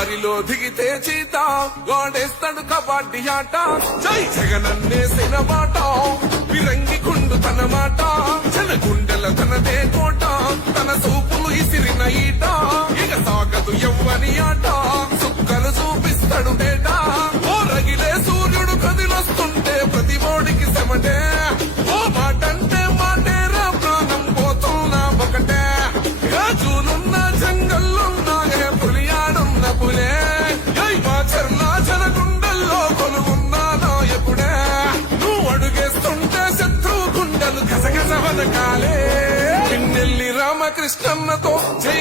బరిలో దిగితే చీత గోడేస్తాడు కబడ్డీ ఆట జై జగనన్నేసిన మాట విరంగి గుండు తన మాట జన గుండెల తనదే కోట తన సూపులు ఇసిరిన ఈట ఇక సాగదు ఎవ్వని ఆట సుక్కలు చూపిస్తాడు బేట ఓ రగిలే సూర్యుడు కదిలొస్తుంటే ప్రతి ఓడికి సెమటే ఓ మాటంటే మాటేరా ప్రాణం పోతున్నా ఒకటే రాజులున్న జంగల్లున్నా పులి ఆడున్న పులే మా చర్లా జన గుండెల్లో కొలువున్నానో ఎప్పుడే నువ్వు అడుగేస్తుంటే శత్రువు గుండెలు గసగస వదకాలే పిన్నెల్లి రామకృష్ణన్నతో జయ